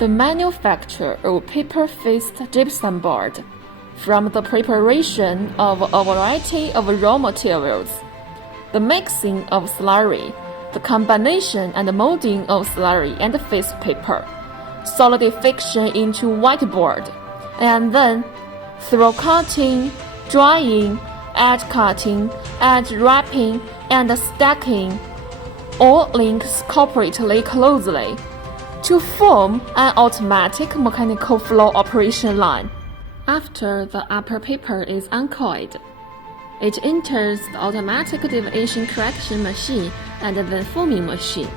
The manufacture of paper-faced gypsum board from the preparation of a variety of raw materials, the mixing of slurry, the combination and molding of slurry and face paper, solidification into whiteboard, and then through cutting, drying, edge cutting, edge wrapping, and stacking, all links corporately closely to form an automatic mechanical flow operation line. After the upper paper is uncoiled, it enters the automatic deviation correction machine and then forming machine.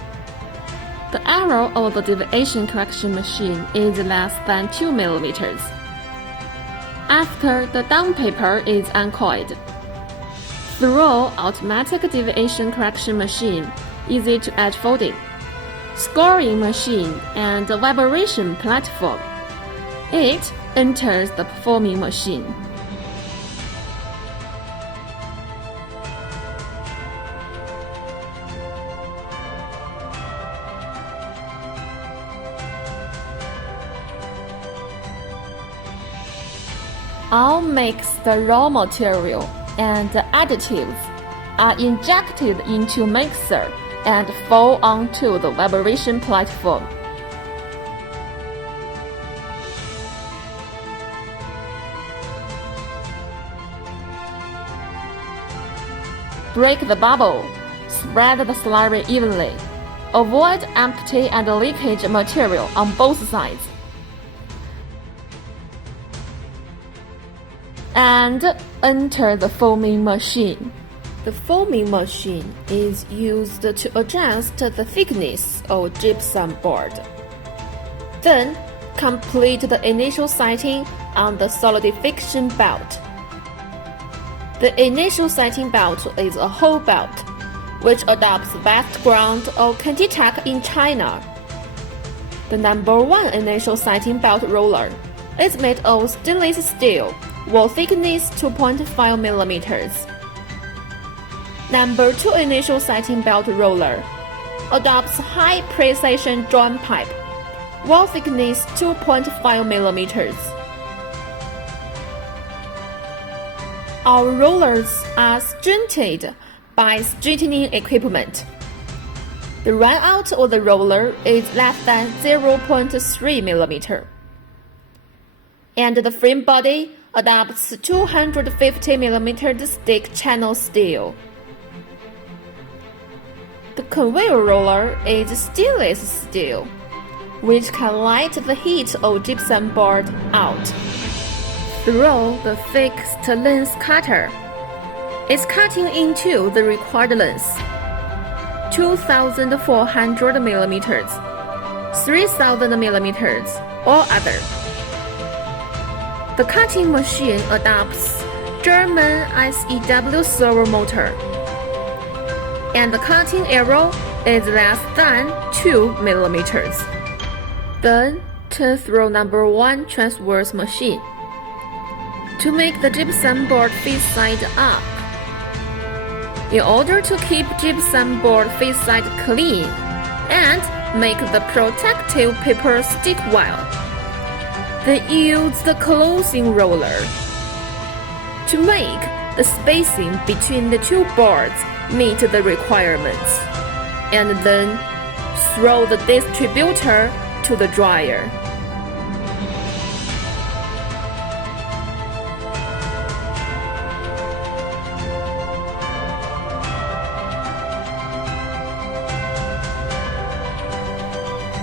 The error of the deviation correction machine is less than 2 mm. After the down paper is uncoiled, through automatic deviation correction machine, easy to edge folding, scoring machine, and vibration platform, it enters the forming machine. All mixed raw material and additives are injected into mixer and fall onto the vibration platform. Break the bubble. Spread the slurry evenly. Avoid empty and leakage material on both sides. And enter the forming machine. The forming machine is used to adjust the thickness of gypsum board. Then, complete the initial setting on the solidification belt. The initial setting belt is a whole belt, which adopts background of Candy-Tack in China. The number 1 initial setting belt roller is made of stainless steel, wall thickness 2.5 mm. Number 2 initial setting belt roller adopts high precision joint pipe, wall thickness 2.5 mm. Our rollers are strengthened by straightening equipment. The runout of the roller is less than 0.3 mm. And the frame body adopts 250 mm stick channel steel. The conveyor roller is stainless steel, which can light the heat of gypsum board out. Through the fixed length cutter, it's cutting into the required length, 2,400 mm, 3,000 mm, or other. The cutting machine adopts German SEW servo motor, and the cutting arrow is less than 2 mm. Then turn through number 1 transverse machine to make the gypsum board face side up. In order to keep gypsum board face side clean and make the protective paper stick well, they use the closing roller to make the spacing between the two boards meet the requirements, and then throw the distributor to the dryer.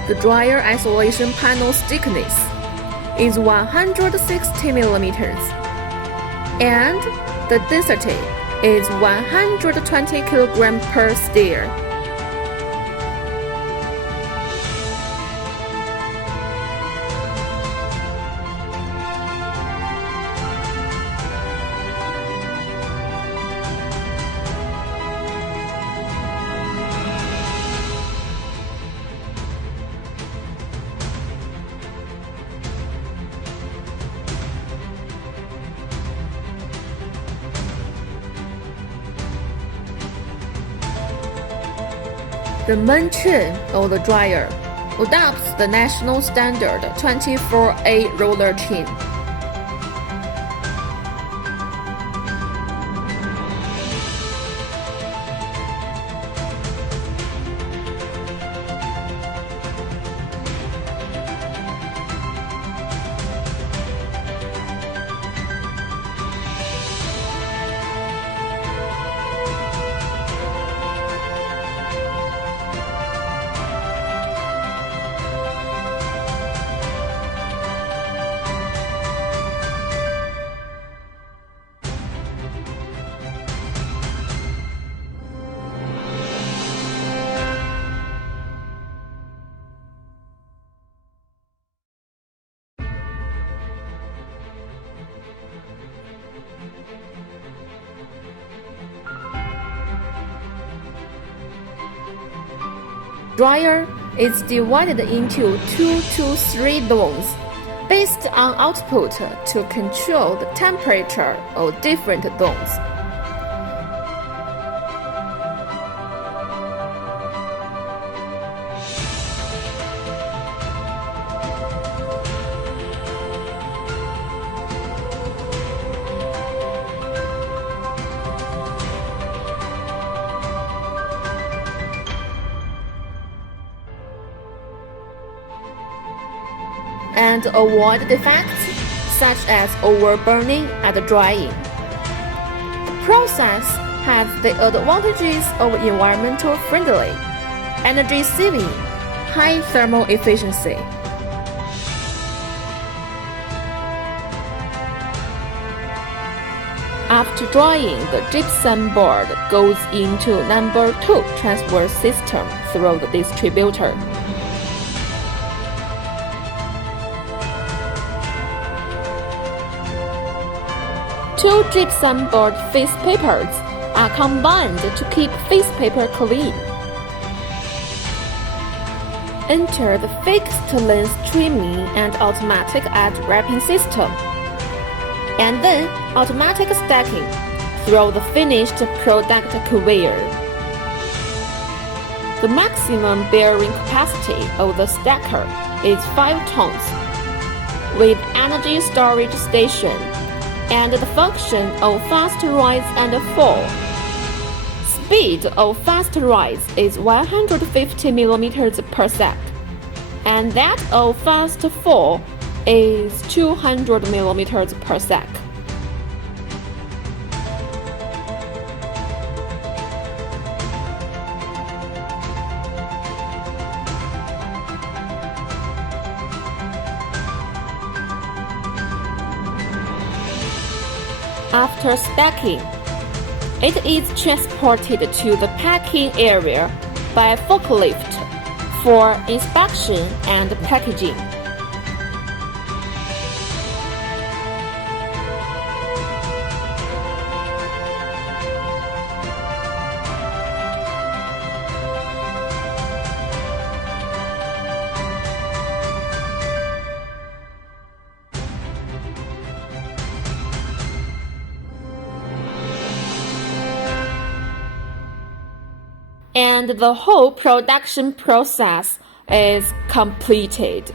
The dryer isolation panel thickness is 160 mm, and the density is 120 kg per stir. The main chain of the dryer adopts the national standard 24A roller chain. Dryer is divided into 2 to 3 zones based on output to control the temperature of different zones. And avoid defects such as overburning and drying. The process has the advantages of environmental friendly, energy saving, high thermal efficiency. After drying, the gypsum board goes into number 2 transfer system through the distributor. Two gypsum board face papers are combined to keep face paper clean. Enter the fixed length trimming and automatic edge wrapping system, and then automatic stacking through the finished product conveyor. The maximum bearing capacity of the stacker is 5 tons, with energy storage station and the function of fast rise and fall. Speed of fast rise is 150 mm per sec, and that of fast fall is 200 mm per sec. After stacking, it is transported to the packing area by forklift for inspection and packaging. And the whole production process is completed.